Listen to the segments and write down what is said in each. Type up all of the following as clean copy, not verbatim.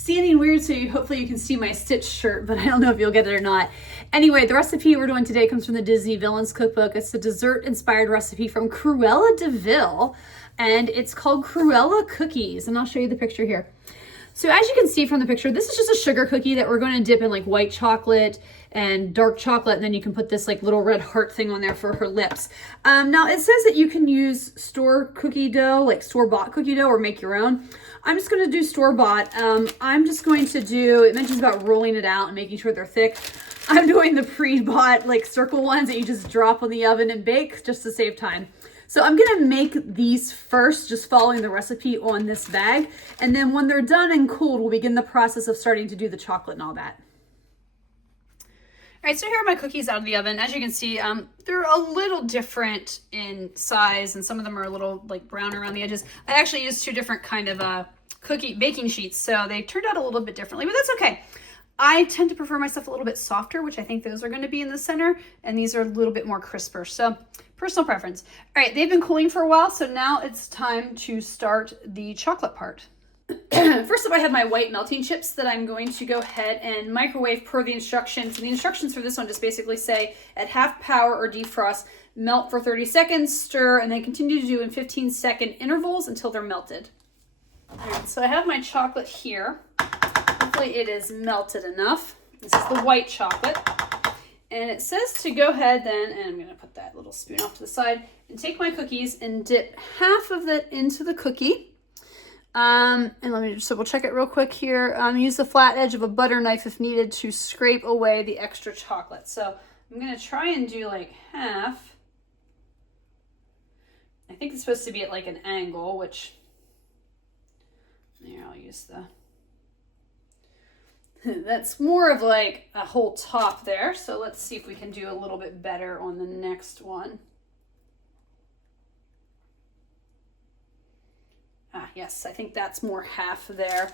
standing weird, so hopefully you can see my Stitch shirt, but I don't know if you'll get it or not. Anyway, the recipe we're doing today comes from the Disney Villains Cookbook. It's a dessert-inspired recipe from Cruella de Vil, and it's called Cruella Cookies, and I'll show you the picture here. So as you can see from the picture, this is just a sugar cookie that we're going to dip in like white chocolate and dark chocolate, and then you can put this like little red heart thing on there for her lips. Now it says that you can use store cookie dough, like store-bought cookie dough, or make your own. I'm just going to do store-bought. I'm just going to do, it mentions about rolling it out and making sure they're thick. I'm doing the pre-bought like circle ones that you just drop on the oven and bake just to save time. So I'm gonna make these first, just following the recipe on this bag. And then when they're done and cooled, we'll begin the process of starting to do the chocolate and all that. All right, so here are my cookies out of the oven. As you can see, they're a little different in size, and some of them are a little like brown around the edges. I actually used two different kind of cookie baking sheets, so they turned out a little bit differently, but that's okay. I tend to prefer myself a little bit softer, which I think those are going to be in the center, and these are a little bit more crisper. So personal preference. All right, they've been cooling for a while, so now it's time to start the chocolate part. First up, I have my white melting chips that I'm going to go ahead and microwave per the instructions. And the instructions for this one just basically say at half power or defrost, melt for 30 seconds, stir, and then continue to do in 15-second intervals until they're melted. All right, so I have my chocolate here. Hopefully it is melted enough. This is the white chocolate. And it says to go ahead then, and I'm going to put that little spoon off to the side, and take my cookies and dip half of it into the cookie. And let me just double check it real quick here. Use the flat edge of a butter knife if needed to scrape away the extra chocolate. So I'm going to try and do like half. I think it's supposed to be at like an angle, which, there, I'll use the... That's more of like a whole top there. So let's see if we can do a little bit better on the next one. Ah, yes, I think that's more half there,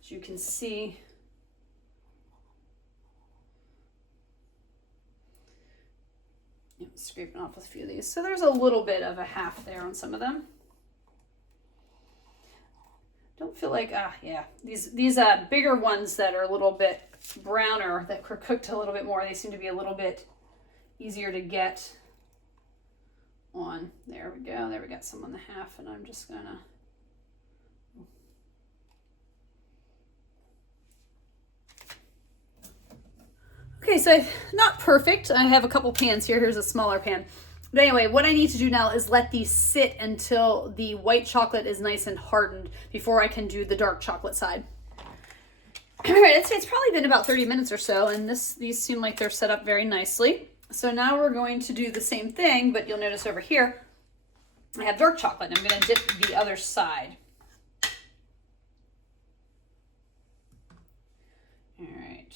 as you can see. Yep, scraping off with a few of these. So there's a little bit of a half there on some of them. Don't feel like, yeah, these bigger ones that are a little bit browner, that were cooked a little bit more, they seem to be a little bit easier to get on. There we go. There we got some on the half, and I'm just gonna. Okay, so not perfect. I have a couple pans here. Here's a smaller pan. But anyway, what I need to do now is let these sit until the white chocolate is nice and hardened before I can do the dark chocolate side. All right, I'd say it's probably been about 30 minutes or so, and these seem like they're set up very nicely. So now we're going to do the same thing, but you'll notice over here, I have dark chocolate, and I'm going to dip the other side. All right.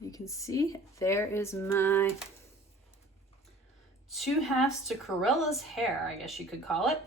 You can see there is my 2 halves to Corella's hair, I guess you could call it.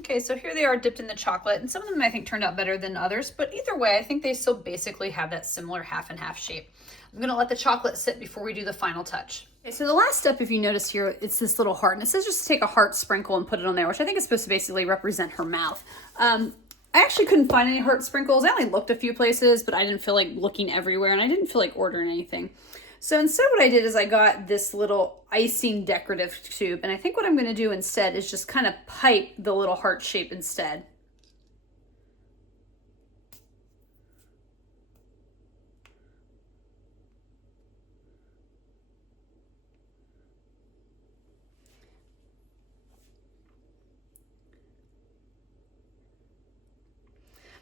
Okay, so here they are dipped in the chocolate, and some of them I think turned out better than others, but either way, I think they still basically have that similar half and half shape. I'm gonna let the chocolate sit before we do the final touch. Okay, so the last step, if you notice here, it's this little heart, and it says just to take a heart sprinkle and put it on there, which I think is supposed to basically represent her mouth. I actually couldn't find any heart sprinkles. I only looked a few places, but I didn't feel like looking everywhere, and I didn't feel like ordering anything. So instead what I did is I got this little icing decorative tube, and I think what I'm going to do instead is just kind of pipe the little heart shape instead.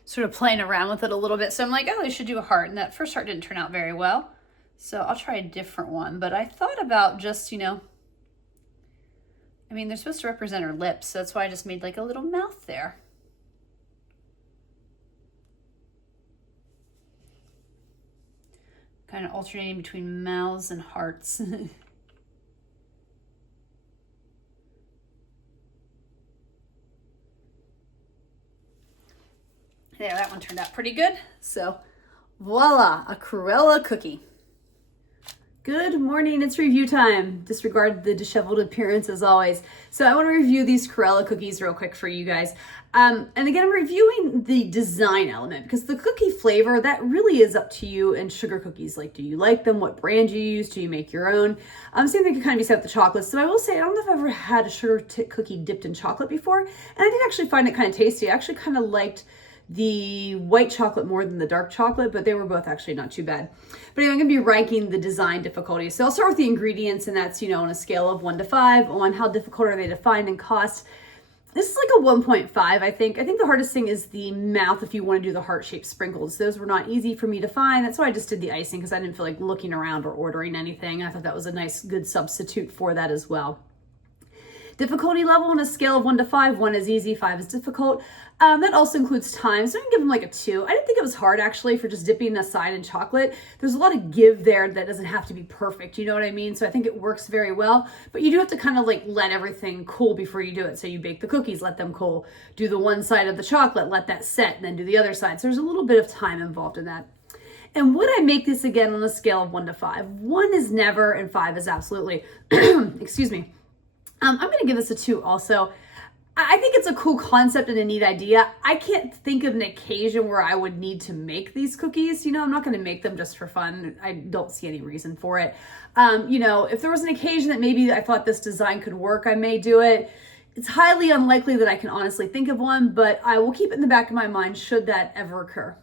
Sort of playing around with it a little bit. So I'm like, oh, I should do a heart, and that first heart didn't turn out very well. So I'll try a different one, but I thought about just, you know, I mean, they're supposed to represent her lips, so that's why I just made like a little mouth there. Kind of alternating between mouths and hearts. There, that one turned out pretty good. So, voila, a Cruella cookie. Good morning, it's review time. Disregard the disheveled appearance as always. So I want to review these Cruella cookies real quick for you guys. And again, I'm reviewing the design element because the cookie flavor, that really is up to you and sugar cookies. Like, do you like them? What brand you use? Do you make your own? Same thing can kind of be said with the chocolate. So I will say, I don't know if I've ever had a sugar cookie dipped in chocolate before. And I did actually find it kind of tasty. I actually kind of liked the white chocolate more than the dark chocolate, but they were both actually not too bad. But anyway, I'm going to be ranking the design difficulty. So I'll start with the ingredients, and that's, on a scale of 1 to 5 on how difficult are they to find and cost. This is like a 1.5, I think. I think the hardest thing is the mouth if you want to do the heart-shaped sprinkles. Those were not easy for me to find. That's why I just did the icing, because I didn't feel like looking around or ordering anything. I thought that was a nice, good substitute for that as well. Difficulty level on a scale of 1 to 5. 1 is easy, 5 is difficult. That also includes time, so I can give them like a 2. I didn't think it was hard actually for just dipping a side in chocolate. There's a lot of give there that doesn't have to be perfect, you know what I mean? So I think it works very well, but you do have to kind of like let everything cool before you do it. So you bake the cookies, let them cool, do the one side of the chocolate, let that set, and then do the other side. So there's a little bit of time involved in that. And would I make this again on a scale of 1 to 5? 1 is never, and 5 is absolutely. Excuse me. I'm going to give this a 2 also. I think it's a cool concept and a neat idea. I can't think of an occasion where I would need to make these cookies. I'm not going to make them just for fun. I don't see any reason for it. If there was an occasion that maybe I thought this design could work, I may do it. It's highly unlikely that I can honestly think of one, but I will keep it in the back of my mind should that ever occur.